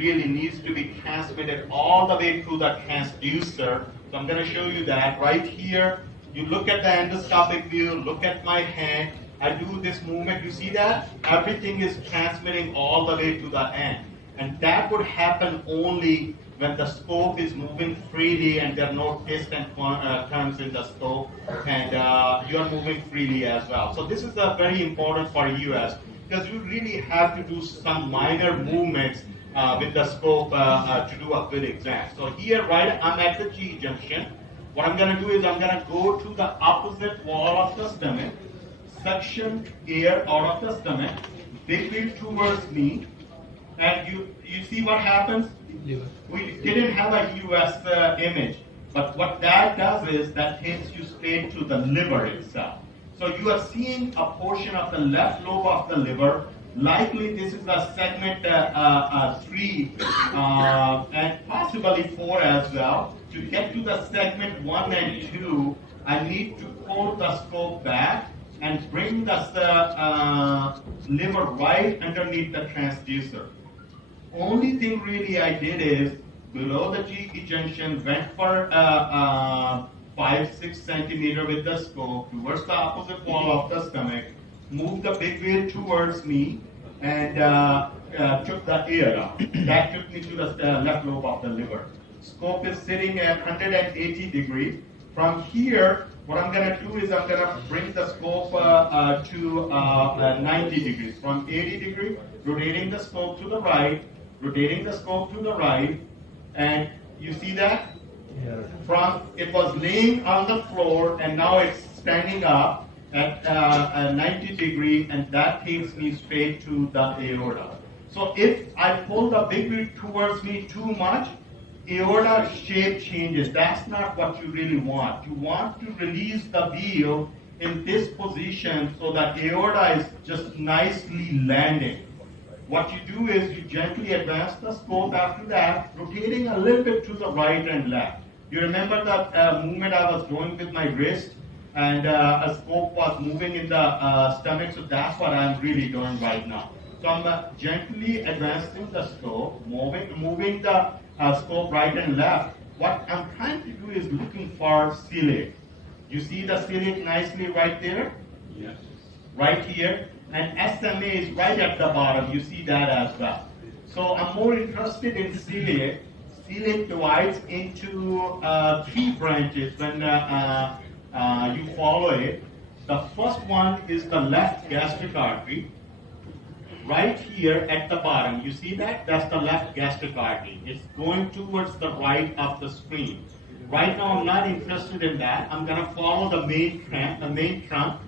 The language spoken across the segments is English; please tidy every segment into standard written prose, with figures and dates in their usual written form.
really needs to be transmitted all the way through the transducer. So I'm going to show you that right here. You look at the endoscopic view, look at my hand. I do this movement, you see that? Everything is transmitting all the way to the end. And that would happen only when the scope is moving freely and there are no twists and turns in the scope, and you are moving freely as well. So this is very important for US because you really have to do some minor movements with the scope to do a good exam. So here, right, I'm at the G junction. What I'm going to do is I'm going to go to the opposite wall of the stomach, suction air out of the stomach, big wheel towards me, and you see what happens? We didn't have a US image, but what that does is that takes you straight to the liver itself. So you are seeing a portion of the left lobe of the liver. Likely this is a segment 3 and possibly 4 as well. To get to the segment 1 and 2, I need to pull the scope back and bring the liver right underneath the transducer. Only thing really I did is below the GE junction, went for 5-6 centimeter with the scope towards the opposite wall of the stomach, moved the big wheel towards me, and took the air out. That took me to the left lobe of the liver. Scope is sitting at 180 degrees. From here, what I'm going to do is I'm going to bring the scope to 90 degrees. From 80 degrees, rotating the scope to the right, rotating the scope to the right, and you see that? Yeah. From it was laying on the floor, and now it's standing up at 90 degrees, and that takes me straight to the aorta. So if I pull the big wheel towards me too much, aorta shape changes. That's not what you really want. You want to release the wheel in this position so that aorta is just nicely landing. What you do is you gently advance the scope after that, rotating a little bit to the right and left. You remember the movement I was doing with my wrist, and a scope was moving in the stomach, so that's what I'm really doing right now. So I'm gently advancing the scope, moving the scope right and left. What I'm trying to do is looking for celiac. You see the celiac nicely right there? Yes. Right here. And SMA is right at the bottom. You see that as well. So I'm more interested in celiac. Celiac divides into 3 branches when you follow it. The first one is the left gastric artery. Right here at the bottom, you see that? That's the left gastric artery. It's going towards the right of the screen. Right now, I'm not interested in that. I'm going to follow the main trunk,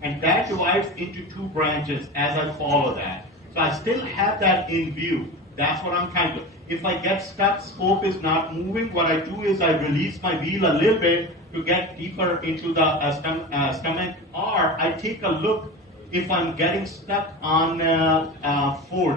and that divides into 2 branches as I follow that. So I still have that in view. That's what I'm trying to do. If I get stuck, scope is not moving, what I do is I release my wheel a little bit to get deeper into the stomach, or I take a look if I'm getting stuck on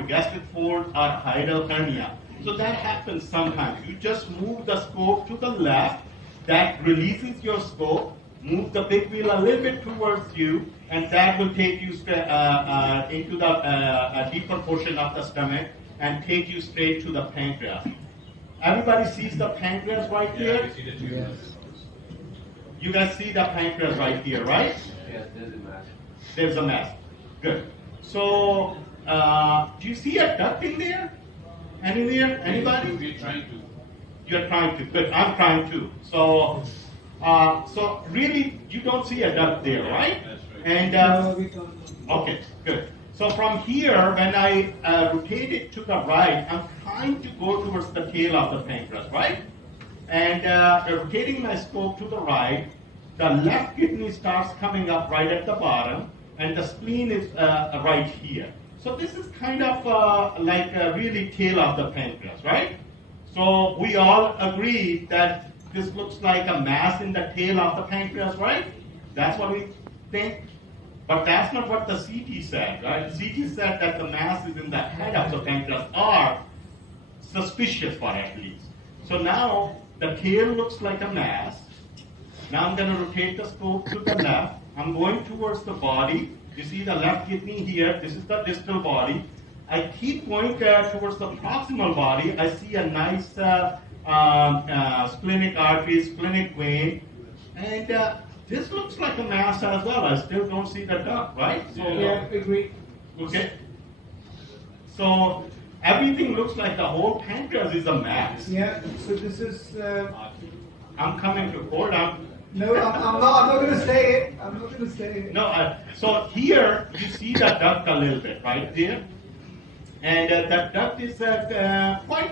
gastric fold or hiatal hernia. So that happens sometimes. You just move the scope to the left, that releases your scope, move the big wheel a little bit towards you, and that will take you into the deeper portion of the stomach and take you straight to the pancreas. Everybody sees the pancreas right here? Yes. You guys see the pancreas right here, right? Yes, there's a mass. There's a mass. Good. So, do you see a duct in there? Anywhere? Anybody? We're trying to. You're trying to. Good. I'm trying to. So, so really, you don't see a duct there, right? That's right. And okay, good. So from here, when I rotate it to the right, I'm trying to go towards the tail of the pancreas, right? And rotating my scope to the right, the left kidney starts coming up right at the bottom, and the spleen is right here. So this is kind of like a really tail of the pancreas, right? So we all agree that this looks like a mass in the tail of the pancreas, right? That's what we think. But that's not what the CT said, right? CT said that the mass is in the head of the pancreas, or suspicious for at least. So now the tail looks like a mass. Now I'm going to rotate the scope to the left. I'm going towards the body. You see the left kidney here. This is the distal body. I keep going towards the proximal body. I see a nice splenic artery, splenic vein, and this looks like a mass as well. I still don't see the duct, right? So, Yeah, agree. okay. So everything looks like the whole pancreas is a mass. Yeah, so this is. I'm coming to court. No, I'm not going to say it. I'm not going to say it. No, so here you see the duct a little bit right there, and that duct is quite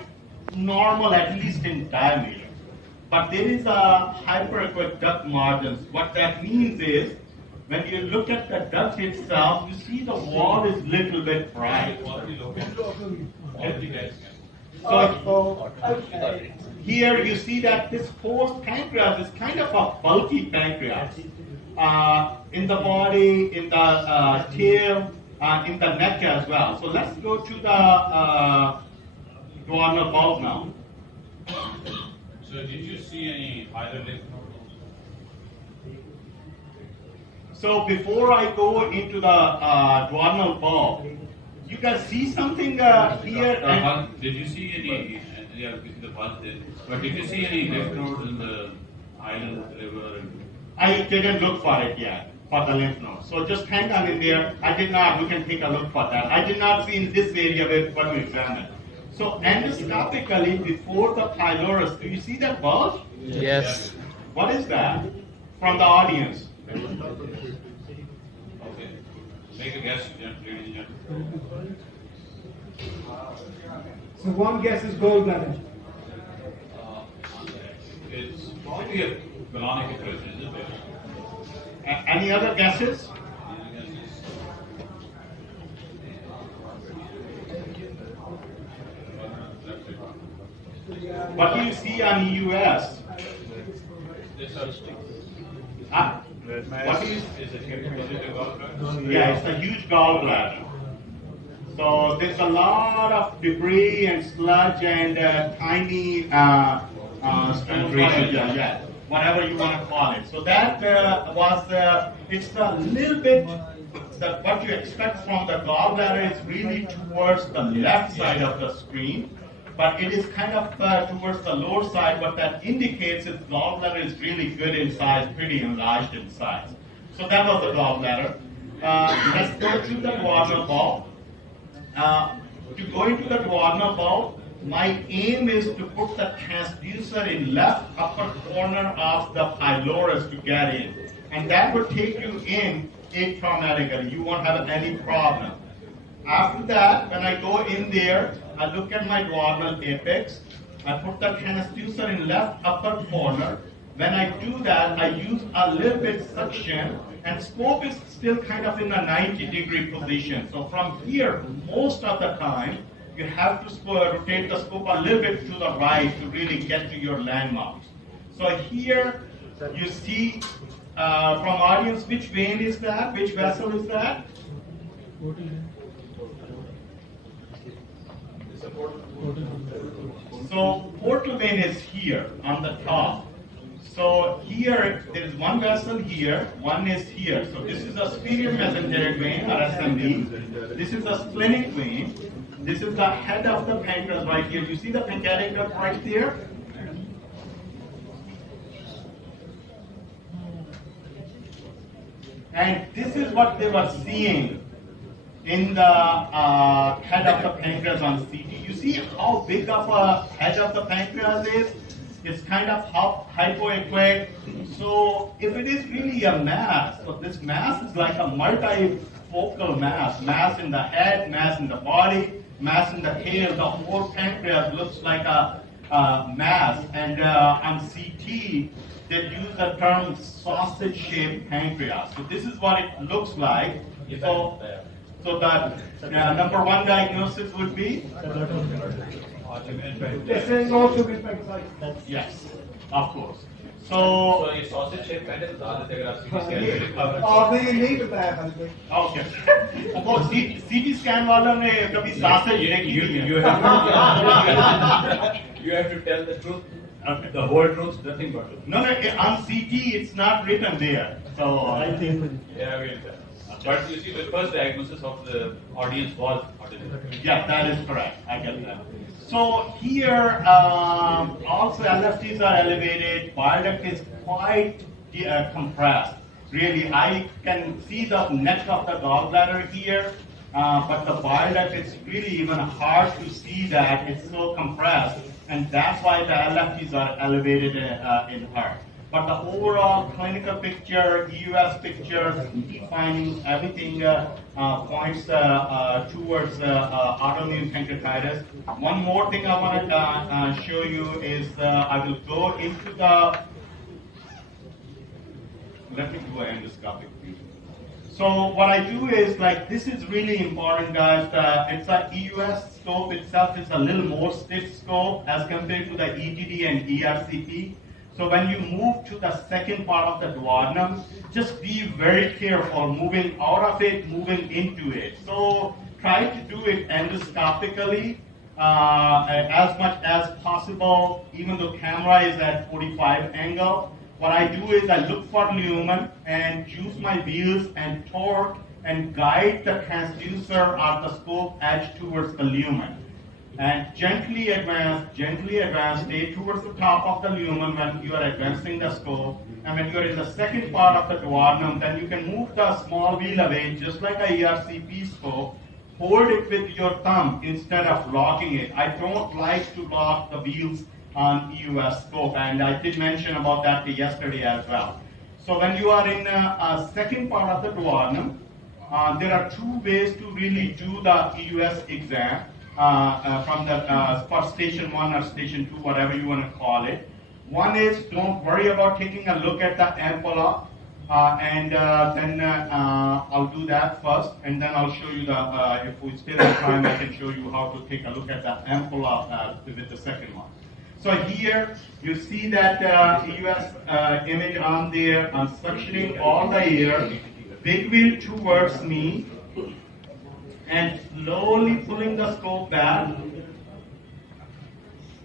normal, at least in diameter. But there is a hyperechoic duct margins. What that means is, when you look at the duct itself, you see the wall is little bit bright. So Okay. here you see that this whole pancreas is kind of a bulky pancreas. In the body, in the tail, in the neck as well. So let's go to the duodenal bulb now. So did you see any either lymph nodes? So before I go into the duodenal bulb, you guys see something here? And Did you see any? Yeah, this is the pulse there. But did you see any lymph nodes in the island, river? I didn't look for it yet, for the lymph nodes. So just hang on in there. I did not. You can take a look for that. I did not see in this area where we examined. So endoscopically, before the pylorus, do you see that bulge? Yes. What is that? From the audience. Okay. Make a guess, ladies and gentlemen. So one guess is gallbladder. It's probably a colonic equation, isn't it? Any other guesses? What do you see on EUS? What do you? Is it a gallbladder? Yeah, it's a huge gallbladder. So there's a lot of debris and sludge and tiny stones, yeah, whatever you want to call it. So that was, it's a little bit, that what you expect from the gallbladder is really towards the left side of the screen, but it is kind of towards the lower side. What that indicates is gallbladder is really good in size, pretty enlarged in size. So that was the gallbladder. Let's go to the duodenal bulb. To go into the duodenal bulb, my aim is to put the transducer in left upper corner of the pylorus to get in. And that would take you in atraumatically. You won't have any problem. After that, when I go in there, I look at my duodenal apex. I put the transducer in left upper corner. When I do that, I use a little bit suction, and scope is still kind of in a 90-degree position. So from here, most of the time, you have to rotate the scope a little bit to the right to really get to your landmarks. So here, you see from audience, which vein is that? Which vessel is that? So portal vein is here on the top. So here, there is one vessel here, one is here. So this is the superior mesenteric vein, or SMV. This is the splenic vein. This is the head of the pancreas right here. You see the pancreatic duct right there? And this is what they were seeing in the head of the pancreas on CT. You see how big of a head of the pancreas is? It's kind of hypoechoic. So if it is really a mass, so this mass is like a multifocal mass in the head, mass in the body, mass in the tail. The whole pancreas looks like a mass. And on CT, they use the term sausage-shaped pancreas. So this is what it looks like. So that number one diagnosis would be? This is also good pancreatitis. Yes, of course. So ये sausage shape kind of दाल है अगर आप CT scan आपने नहीं बताया हमें. okay. वो CT scan वालों ने कभी sausage देखी नहीं है. you have to tell the truth, Okay. the whole truth, nothing but truth. No, on CT it's not written there. So Yeah, we'll tell. But you see, the first diagnosis of the audience was autism. Yeah, that is correct. I get that. So here, also LFTs are elevated. Bile duct is quite compressed. Really, I can see the neck of the gallbladder here, but the bile duct, it's really even hard to see that. It's so compressed, and that's why the LFTs are elevated in her. But the overall clinical picture, EUS picture, defining everything points towards autoimmune pancreatitis. One more thing I want to show you is I will go into the. Let me do an endoscopic view. So what I do is like this is really important, guys. It's a EUS scope itself is a little more stiff scope as compared to the ETD and ERCP. So when you move to the second part of the duodenum, just be very careful moving out of it, moving into it. So try to do it endoscopically as much as possible, even though camera is at 45 angle. What I do is I look for lumen and use my wheels and torque and guide the transducer of the scope edge towards the lumen. And gently advance, stay towards the top of the lumen when you are advancing the scope. And when you are in the second part of the duodenum, then you can move the small wheel away, just like a ERCP scope. Hold it with your thumb instead of locking it. I don't like to lock the wheels on EUS scope, and I did mention about that yesterday as well. So when you are in a second part of the duodenum, there are two ways to really do the EUS exam. From the for station 1 or station 2, whatever you want to call it. One is don't worry about taking a look at the ampulla, and then I'll do that first, and then I'll show you the, if we still have time, I can show you how to take a look at the ampulla with the second one. So here you see that EUS image on there. I'm suctioning all the air, big wheel towards me, and slowly pulling the scope back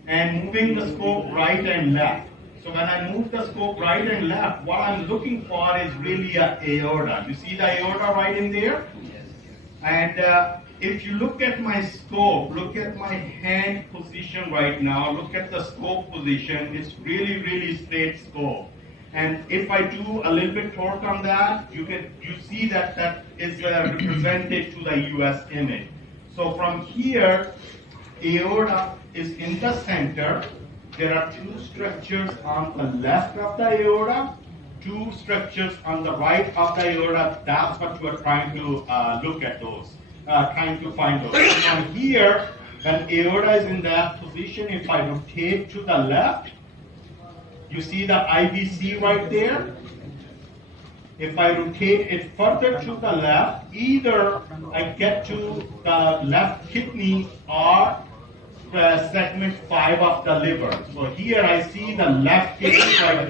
and moving the scope right and left. So when I move the scope right and left, what I'm looking for is really an aorta. You see the aorta right in there? And if you look at my scope, look at my hand position right now, look at the scope position, it's really, really straight scope. And if I do a little bit torque on that, you see that that is represented to the EUS image. So from here, aorta is in the center. There are two structures on the left of the aorta, two structures on the right of the aorta. That's what we're trying to look at those, trying to find those. From here, when aorta is in that position, if I rotate to the left, you see the IVC right there? If I rotate it further to the left, either I get to the left kidney or segment 5 of the liver. So here I see the left kidney right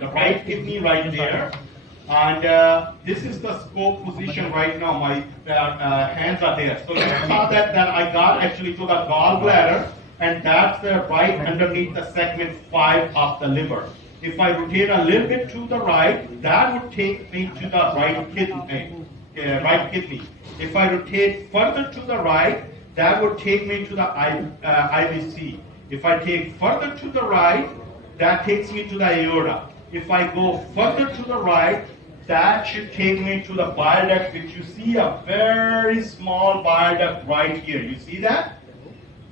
the right kidney right there. And this is the scope position right now. My hands are there. So you saw that I got actually to the gallbladder, and that's right underneath the segment 5 of the liver. If I rotate a little bit to the right, that would take me to the right kidney. If I rotate further to the right, that would take me to the IVC. If I take further to the right, that takes me to the aorta. If I go further to the right, that should take me to the bile duct, which you see a very small bile duct right here. You see that?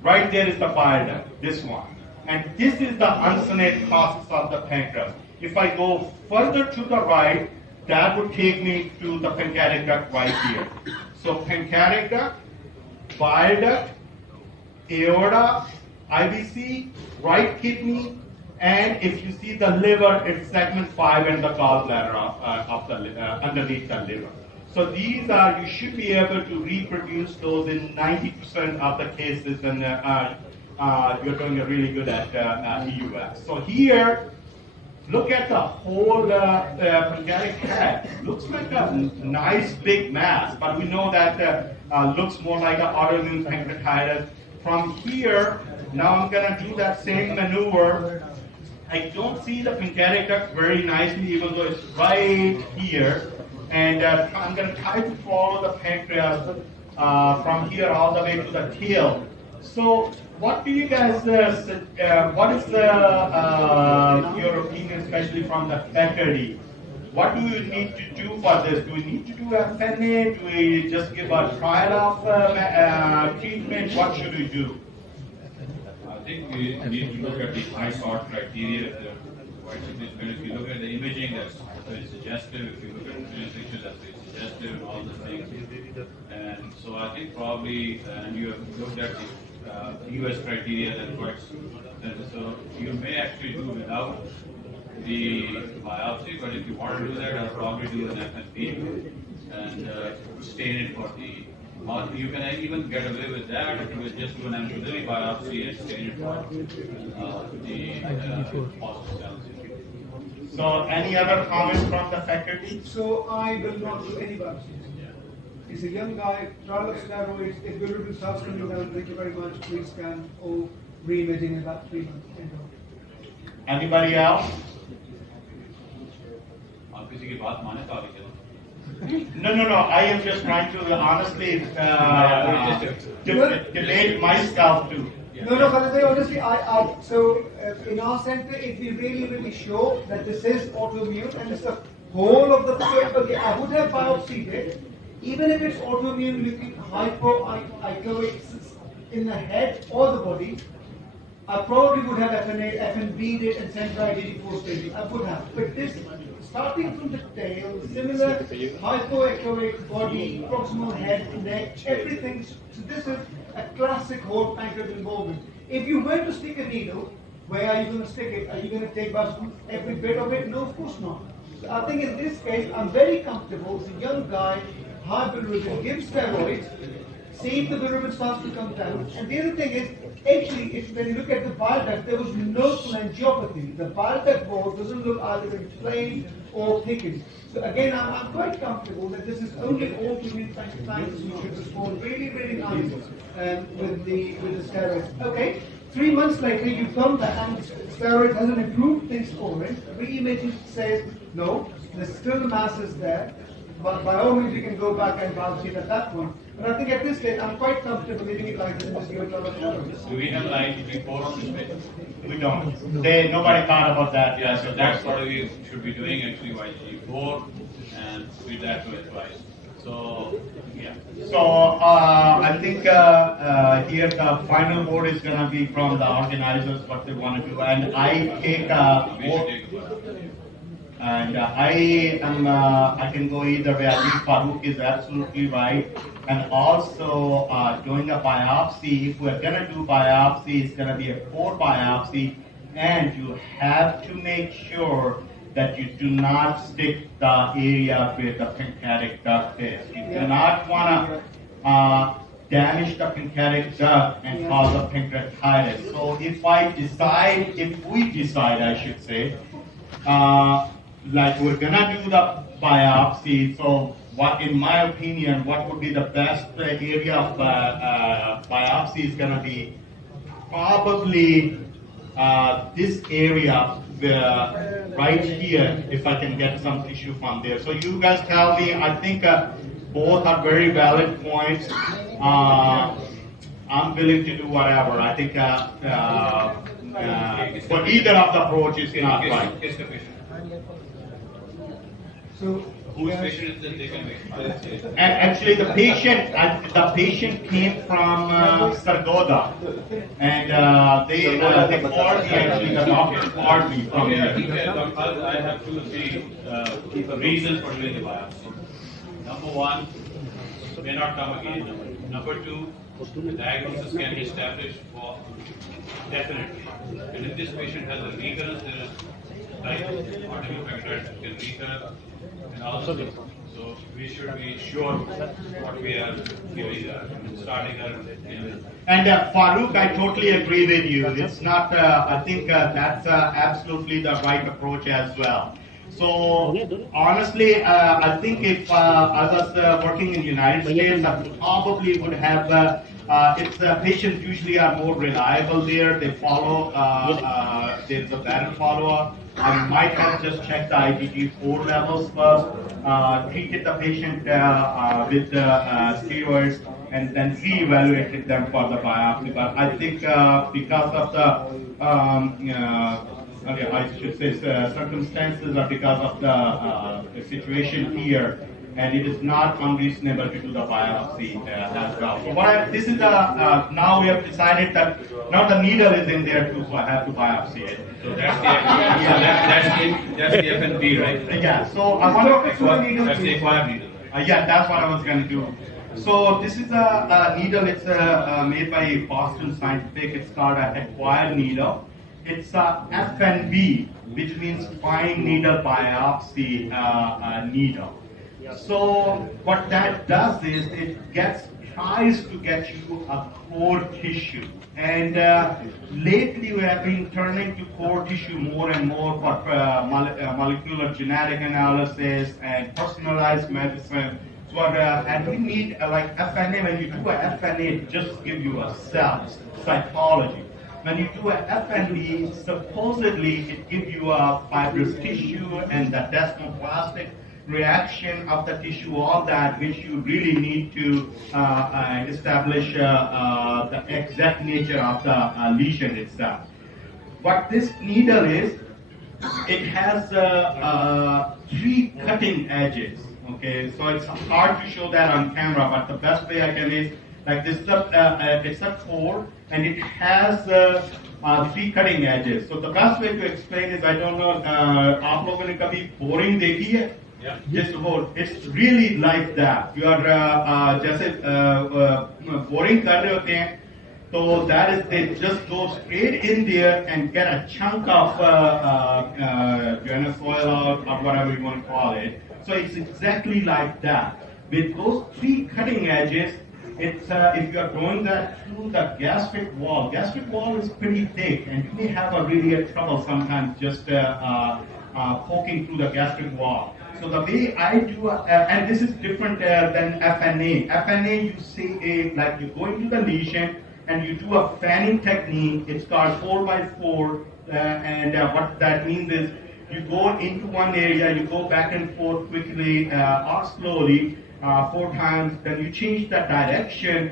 Right there is the bile duct, this one. And this is the uncinate process of the pancreas. If I go further to the right, that would take me to the pancreatic duct right here. So pancreatic duct, bile duct, aorta, IVC, right kidney, and if you see the liver, it's segment 5 and the gallbladder underneath the liver. So these are, you should be able to reproduce those in 90% of the cases, and you're doing really good at EUS. So here, look at the whole pancreatic head. Looks like a nice big mass, but we know that looks more like an autoimmune pancreatitis. From here, now I'm going to do that same maneuver. I don't see the pancreatic duct very nicely, even though it's right here. and I'm going to try to follow the pancreas from here all the way to the tail. So, what do you guys? What is your opinion, especially from the faculty? What do you need to do for this? Do we need to do a FNA? Do we just give a trial of treatment? What should we do? I think we need to look at the high sort criteria. They're quite significant. If you look at the imaging, that's very suggestive. If you look at the pictures, that's very suggestive, and all the things. And so I think probably, and you have looked at the US criteria, that's quite. So you may actually do without the biopsy, but if you want to do that, I'll probably do an FNP and stain it for the mouth. You can even get away with that if you just do an ampullary biopsy and stain it for the positive cells. So, any other comments from the faculty? So I will not do any biopsies. He's a young guy, trial of steroids. If bilirubin starts coming down, thank you very much. Please scan or re-imaging in about 3 months. End of. Anybody else? आप किसी की बात माने तो आगे चलो. No. I am just trying to honestly debate myself too. No, but very honestly, in our center, if we really sure that this is autoimmune and it's the whole of the okay, I would have biopsied it, even if it's autoimmune looking hypoechoic in the head or the body, I probably would have FNB it and central ID4 staging. I would have. But this, starting from the tail, similar hypoechoic body, proximal head, neck, everything. So this is a classic whole pancreas involvement. If you were to stick a needle, where are you going to stick it? Are you going to take every bit of it? No, of course not. So I think in this case, I'm very comfortable. It's a young guy, high bilirubin, give steroids, see if the bilirubin starts to come down. And the other thing is, actually, when you look at the bile duct, there was no cholangiopathy. The bile duct wall doesn't look either inflamed or thickened. So again, I'm quite comfortable that this is only autoimmune pancreatitis which should respond really, really nice with the steroids. Okay, 3 months later, you come back and steroid hasn't improved things for it. Re-imaging says, no, there's still masses there. But by all means, you can go back and biopsy it at that point. But I think at this stage, I'm quite comfortable leaving it like this and just give it a lot of Do we have line before on this page? We don't. Nobody thought about that. Yeah, so that's what we should be doing actually, YG4 and split that to twice. So, yeah. So, I think here the final vote is going to be from the organizers, what they want to do. And I take a We should vote. take a vote. And I can go either way. I think Farooq is absolutely right. And also doing a biopsy, if we're going to do biopsy, it's going to be a core biopsy. And you have to make sure that you do not stick the area where the pancreatic duct is. You do not want to damage the pancreatic duct and cause a pancreatitis. So if we decide, I should say, like we're gonna do the biopsy, so what, in my opinion, what would be the best area of biopsy is gonna be probably this area right here, if I can get some tissue from there. So you guys tell me. I think both are very valid points. I'm willing to do whatever. I think for either of the approaches is not right. Kiss the patient. So, Whose patient is that they can make? And actually, the patient came from Sargodha, and they called me. Actually, the doctor called me from Okay, I here. think I have 2 or 3 reasons for doing the biopsy. Number 1, may not come again. Number 2, the diagnosis can be established for definitely. And if this patient has a recurrence, there is like arterial pancreatitis can recur and also so we should be sure what we are giving starting her. And Farooq, I totally agree with you. It's not. I think that's absolutely the right approach as well. So honestly, I think if I was working in the United States, I probably would have It's patients usually are more reliable there. They follow. There's a better follow-up. I might have just checked the IgG4 levels first, treated the patient with steroids, and then re-evaluated them for the biopsy. But I think because of the I should say circumstances, or because of the situation here, and it is not unreasonable to do the biopsy as well. So this is now we have decided that now the needle is in there too, so I have to biopsy it. So that's the FNP, right? Yeah. So I want to. That's the acquired needle. Yeah, that's what I was going to do. So this is a needle. It's made by Boston Scientific. It's called an acquired needle. It's a FNB, which means fine needle biopsy needle. So what that does is it tries to get you a core tissue. And lately we have been turning to core tissue more and more for molecular genetic analysis and personalized medicine. So and we need like FNA. When you do a FNA, it just gives you a cell cytology. When you do a FNB, supposedly it gives you a fibrous tissue and the desmoplastic reaction of the tissue, all that which you really need to establish the exact nature of the lesion itself. What this needle is, it has 3 cutting edges. Okay, so it's hard to show that on camera, but the best way I can is like this. It's a core, and it has 3 cutting edges. So the best way to explain is, I don't know, आप लोगों ने कभी boring देखी है? Yeah. Yes, it's really like that. You are जैसे boring कर रहे होते हैं, so that is they just go straight in there and get a chunk of soil or whatever you want to call it. So it's exactly like that. With those 3 cutting edges, it's if you are going that through the gastric wall is pretty thick, and you may have a really trouble sometimes just poking through the gastric wall. So the way I do, and this is different than FNA. FNA, you see, like you go into the lesion and you do a fanning technique. It's called 4x4, and what that means is you go into one area, you go back and forth quickly or slowly 4 times. Then you change the direction,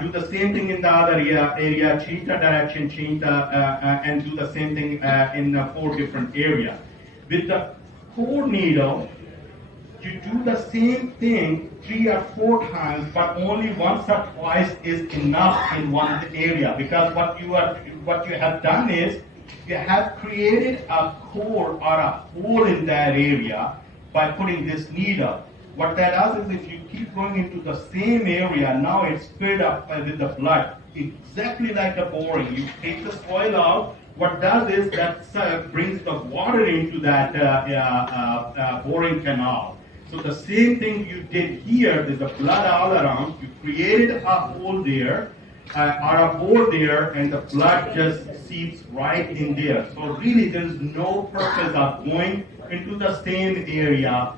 do the same thing in the other area, change the direction, and do the same thing in 4 different areas. With the core needle, you do the same thing 3 or 4 times, but only once or twice is enough in one area, because what you have done is you have created a core or a hole in that area by putting this needle. What that does is, if you keep going into the same area, now it's filled up with the blood, exactly like a boring. You take the soil out. What does is that brings the water into that boring canal. So the same thing you did here, there's a blood all around, you created a hole there, or a bore there, and the blood just seeps right in there. So really there's no purpose of going into the same area.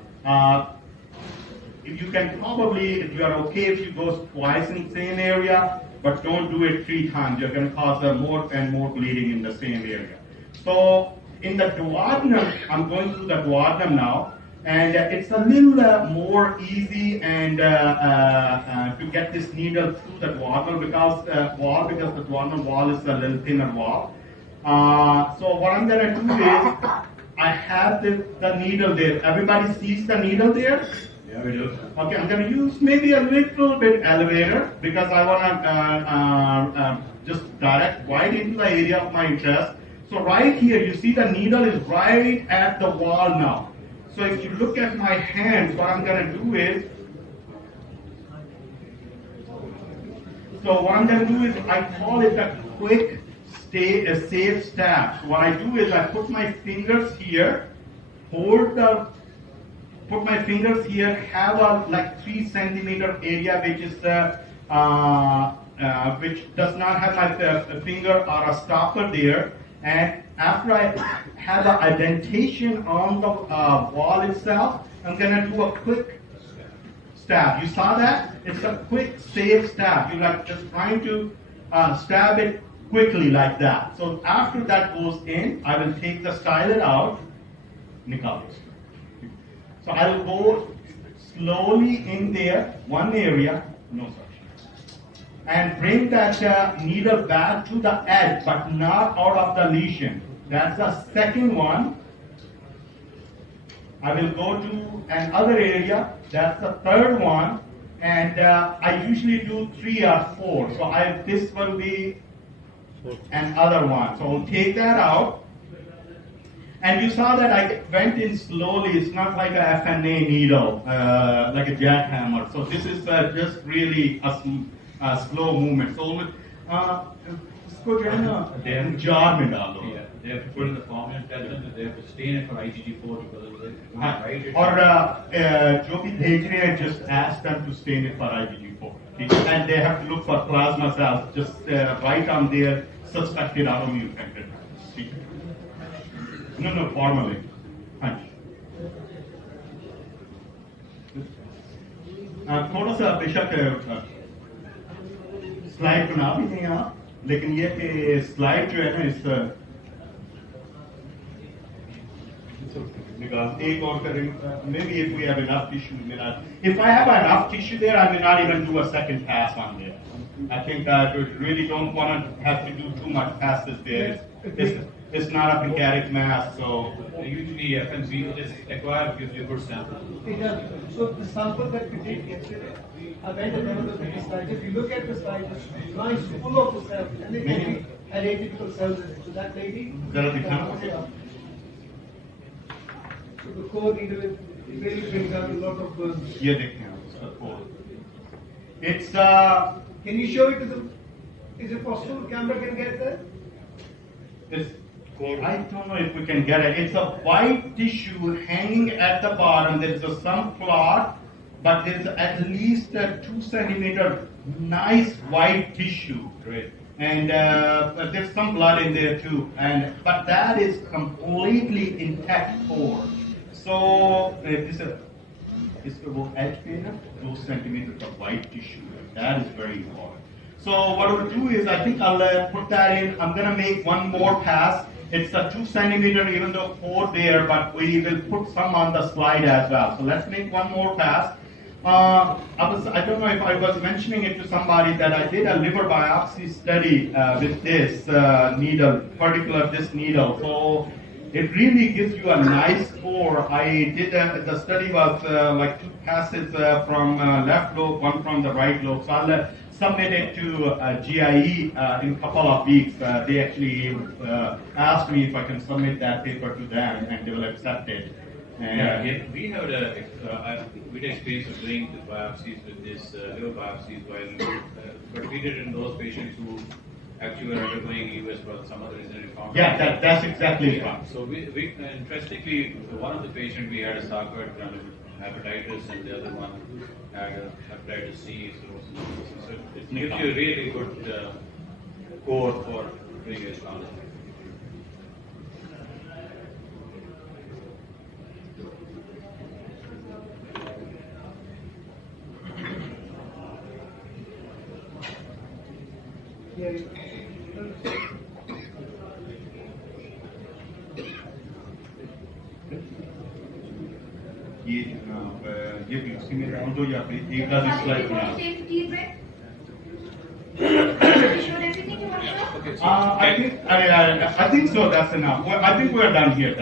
If you can probably, if you are okay if you go twice in the same area, but don't do it 3 times. You're going to cause more and more bleeding in the same area. So in the duodenum, I'm going through the duodenum now. And it's a little more easy and to get this needle through the duodenal because the duodenal wall is a little thinner wall. So what I'm going to do is I have the needle there. Everybody sees the needle there? Yeah, we do. Okay, I'm going to use maybe a little bit elevator because I want to just direct right into the area of my interest. So right here, you see the needle is right at the wall now. So if you look at my hands, what I'm going to do is, I call it a quick safe stab. So what I do is I put my fingers here, put my fingers here, have a like 3 centimeter area which is which does not have my finger or a stopper there, and after I have an indentation on the wall itself, I'm going to do a quick stab. You saw that? It's a quick, safe stab. You're like just trying to stab it quickly like that. So after that goes in, I will take the stylet out, nikal. So I will go slowly in there, one area, no suction, and bring that needle back to the edge, but not out of the lesion. That's the second one. I will go to another area. That's the third one, and I usually do 3 or 4. So this will be another one. So I'll take that out. And you saw that I went in slowly. It's not like a FNA needle, like a jackhammer. So this is just really a slow movement. So इसको जो है ना jar में डालो. Yeah, they have to put in the formula and tell them that they have to stain it for IgG4 because they और जो भी भेज रहे हैं, just ask them to stain it for IgG4. And they have to look for plasma cells, just write on their suspected autoimmune pancreatitis. No, formally. हाँ जी. थोड़ा सा बेशक स्लाइड बना भी दें आप, लेकिन ये कि स्लाइड जो है ना इस एक और करें, maybe if we have enough tissue, if I have enough tissue there, I may not even do a second pass on there. I think I really don't want to have to do too much passes there. It's not a pancreatic mass, so usually FMC just acquire gives you a good sample. So the sample that we did yesterday, I went and another the slides. If you look at the slide, it's nice, full of the cells, and they can be identical cells in it. So that lady, that'll be kind so the core needle really brings out a lot of burns. ये देखते हैं उसका core. It's Can you show it to the? Is it possible camera can get there? I don't know if we can get it. It's a white tissue hanging at the bottom. There's some clot, but there's at least a 2 centimeter nice white tissue. Great. And there's some blood in there too. But that is completely intact core. So it's about edge पे ना 2 centimeters of white tissue. That is very important. So what I'll do is I think I'll put that in. I'm gonna make one more pass. It's a 2 centimeter, even though 4 there, but we will put some on the slide as well. So let's make one more pass. I don't know if I was mentioning it to somebody that I did a liver biopsy study with this needle, particular this needle. So it really gives you a nice core. I did the study was like 2 passes from left lobe, 1 from the right lobe. So I'll submit it to GIE in a couple of weeks. They actually asked me if I can submit that paper to them, and they will accept it. Yeah, we have the experience of doing the biopsies with this liver biopsies, but we did it in those patients who actually were undergoing US for some other reason. Yeah, that's exactly right. So we interestingly, one of the patients we had a sarcoid hepatitis, and the other one had a hepatitis C. So it gives you a really good core for doing this knowledge. ये भी उसी में डाल दो या फिर एक आधी स्लाइड बना दो. I think so. That's enough. I think we're done here.